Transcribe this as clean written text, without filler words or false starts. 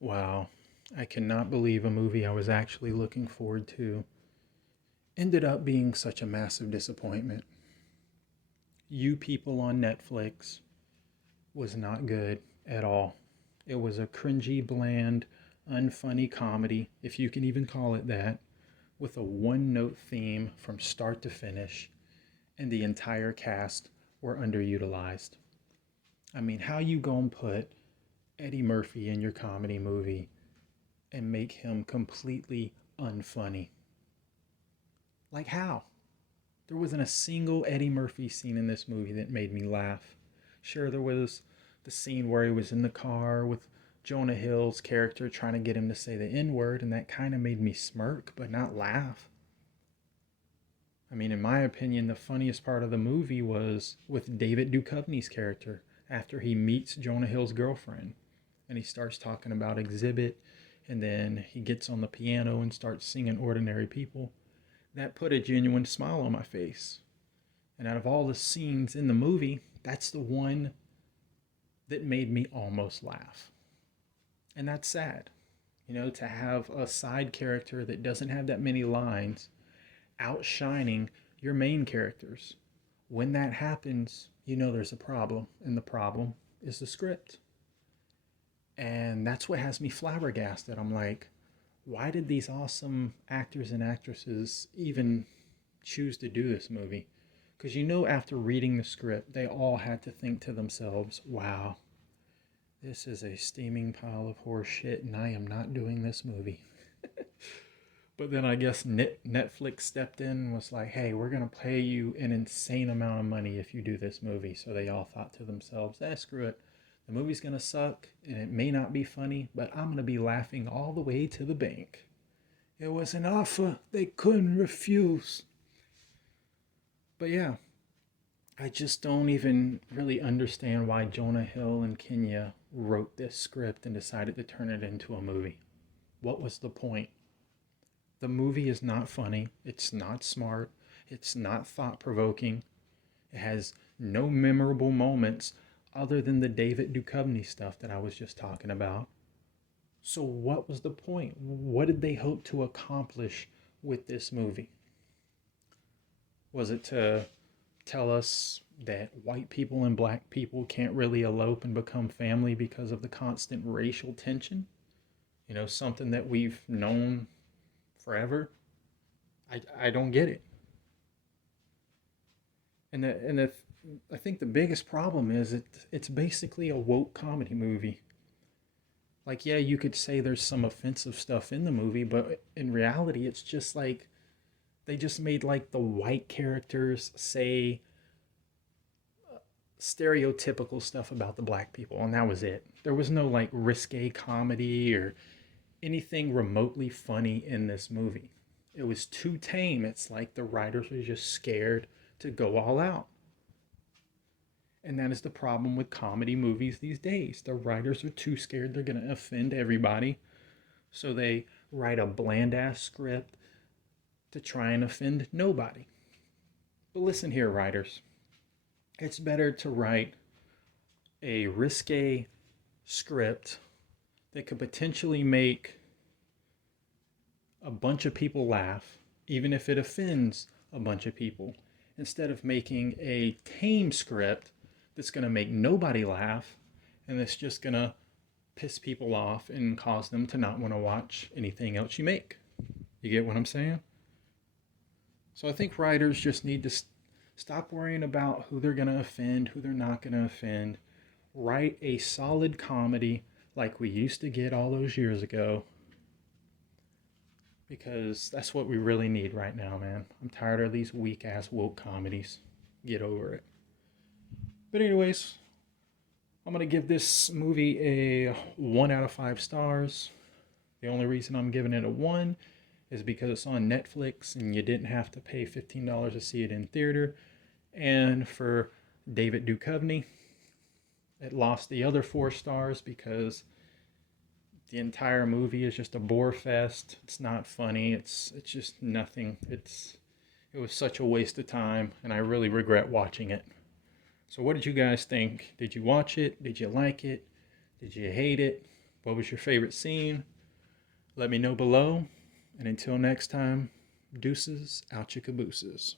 Wow, I cannot believe a movie I was actually looking forward to ended up being such a massive disappointment. You People on Netflix was not good at all. It was a cringy, bland, unfunny comedy, if you can even call it that, with a one note theme from start to finish, and the entire cast were underutilized. I mean, how you gonna put Eddie Murphy in your comedy movie and make him completely unfunny? Like, how? There wasn't a single Eddie Murphy scene in this movie that made me laugh. Sure, there was the scene where he was in the car with Jonah Hill's character trying to get him to say the N word, and that kind of made me smirk, but not laugh. I mean, in my opinion, the funniest part of the movie was with David Duchovny's character after he meets Jonah Hill's girlfriend and he starts talking about Exhibit, and then he gets on the piano and starts singing Ordinary People. That put a genuine smile on my face. And out of all the scenes in the movie, that's the one that made me almost laugh. And that's sad, to have a side character that doesn't have that many lines outshining your main characters. When that happens, there's a problem, and the problem is the script. And that's what has me flabbergasted. I'm like, why did these awesome actors and actresses even choose to do this movie? Because after reading the script, they all had to think to themselves, wow, this is a steaming pile of horse shit, and I am not doing this movie. But then I guess Netflix stepped in and was like, hey, we're going to pay you an insane amount of money if you do this movie. So they all thought to themselves, screw it. The movie's going to suck and it may not be funny, but I'm going to be laughing all the way to the bank. It was an offer they couldn't refuse. But yeah, I just don't even really understand why Jonah Hill and Kenya wrote this script and decided to turn it into a movie. What was the point? The movie is not funny. It's not smart. It's not thought provoking. It has no memorable moments other than the David Duchovny stuff that I was just talking about. So, what was the point? What did they hope to accomplish with this movie? Was it to tell us that white people and black people can't really elope and become family because of the constant racial tension? Something that we've known forever? I don't get it. And I think the biggest problem is it's basically a woke comedy movie. Like, yeah, you could say there's some offensive stuff in the movie, but in reality, it's just like they just made like the white characters say stereotypical stuff about the black people, and that was it. There was no like risque comedy or anything remotely funny in this movie. It was too tame. It's like the writers were just scared to go all out. And that is the problem with comedy movies these days. The writers are too scared they're going to offend everybody. So they write a bland ass script to try and offend nobody. But listen here, writers. It's better to write a risque script that could potentially make a bunch of people laugh, even if it offends a bunch of people, instead of making a tame script that's going to make nobody laugh and that's just going to piss people off and cause them to not want to watch anything else you make. You get what I'm saying? So I think writers just need to stop worrying about who they're going to offend, who they're not going to offend. Write a solid comedy like we used to get all those years ago, because that's what we really need right now, man. I'm tired of these weak ass woke comedies. Get over it. But anyways, I'm gonna give this movie a 1 out of 5 stars. The only reason I'm giving it a 1 is because it's on Netflix and you didn't have to pay $15 to see it in theater. And for David Duchovny, it lost the other 4 stars because the entire movie is just a bore fest. It's not funny. It's just nothing. It was such a waste of time, and I really regret watching it. So what did you guys think? Did you watch it? Did you like it? Did you hate it? What was your favorite scene? Let me know below. And until next time, deuces out your cabooses.